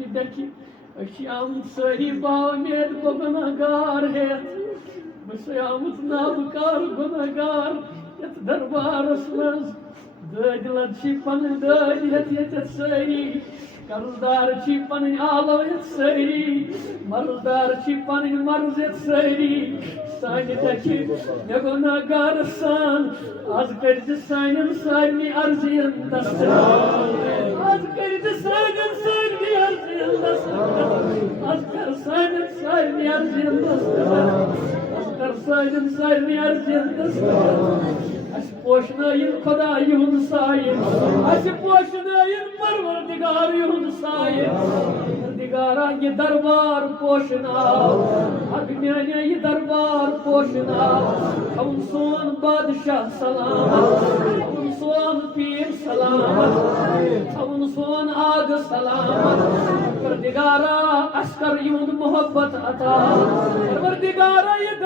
ونہِ دَکہِ أسۍ چھِ آمٕتۍ سٲری باوُمید گۄناہگار ہٮ۪تھ بہٕ چھُسے آمُت نابکار گۄناہگار یَتھ دربارَس منٛز دٲدِ لَد چھِ پَنٕنۍ دٲدۍ ہٮ۪تھ ییٚتٮ۪تھ سٲری قرضدار چھِ پَنٕنۍ آلو یَتھ سٲری مرضدار چھِ پَنٕنۍ مرض یَتھ سٲری سانہِ دَکہِ مےٚ گۄناہگارَس سان آز کٔرۍزِ سانٮ۪ن سارنٕے عرضِین دستگیر آز کٔرۍزِ سانٮ۪ن سارنٕے عرضِین دستگیر آز کر سانٮ۪ن سارنٕے عرضِین دستگیر آز کر سانٮ۪ن سارنٕے عرضِین دستگیر اَسہِ پوشنٲیِن خۄدا یِہُنٛد سایہِ اَسہِ پوشنٲیِن پروردگار یِہُنٛد سایہِ پروردگارا یہِ دربار پوشناو اَکھ میانے یہِ دربار پوشناو تھاوُن سون بادشاہ سلامت تھاوُن سون پیٖر سلامت تھاوُن سون آگہٕ سلامت پروردگارا اَسہِ کر یِہُنٛد محبت عطا پروردگارا یہِ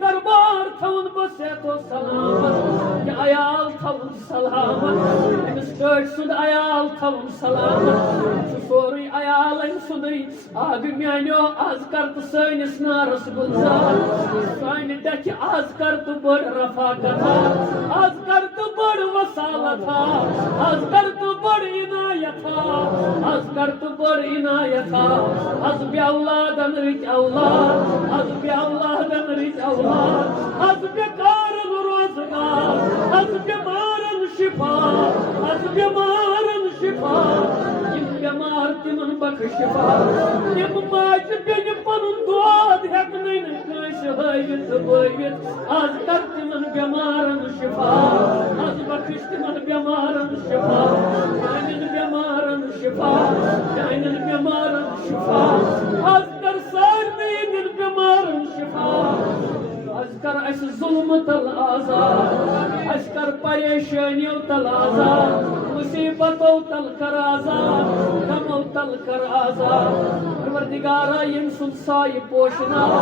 دربار تھاوُن بہٕ صحت و سلامت یہِ عیال تھاوُن سلامت أمِس کٲٹھۍ سُنٛد عیال تھاوُن سلامت چھُ سورُے عیال أمۍ سُنٛدٕے آگہٕ میٛانیو آز کر تہٕ سٲنِس نارس گُلزار سانہِ دَکہِ آز کر تہٕ بٔڑ رفاقتا آز کر تہٕ بٔڑ وصالتا آز کر تہٕ بٔڑ عنایتا آز کر تہٕ بٔڑ عنایتا آز بے اولادن رٕتۍ اولاد آز بے اولادن رٕتۍ اولاد آز بیکارن روزگار آز بیمارن شفا آز بیمارن شفا یِم بیمار تِمن بخش شفا یِم ماجہِ بیٚنہِ پنُن دود ہٮ۪کنَے نہٕ کٲنٛسہِ ہٲوِتھ تہٕ بٲوِتھ آز کر تِمن بیمارن شفا آز بخش تِمن بیمارن شفا میانٮ۪ن بیمارن شفا میانٮ۪ن بیمارن شفا آز کر سارنٕے ہٕنٛدٮ۪ن بیمارن شفا آز کر اَسہِ ظُلمہٕ تل آزاد اَسہِ کر پریشٲنیو تل آزاد مُصیبتو تل کر آزاد غمو تل کر آزاد پروردگارا ییٚمہِ سُنٛد سایہِ پوشناو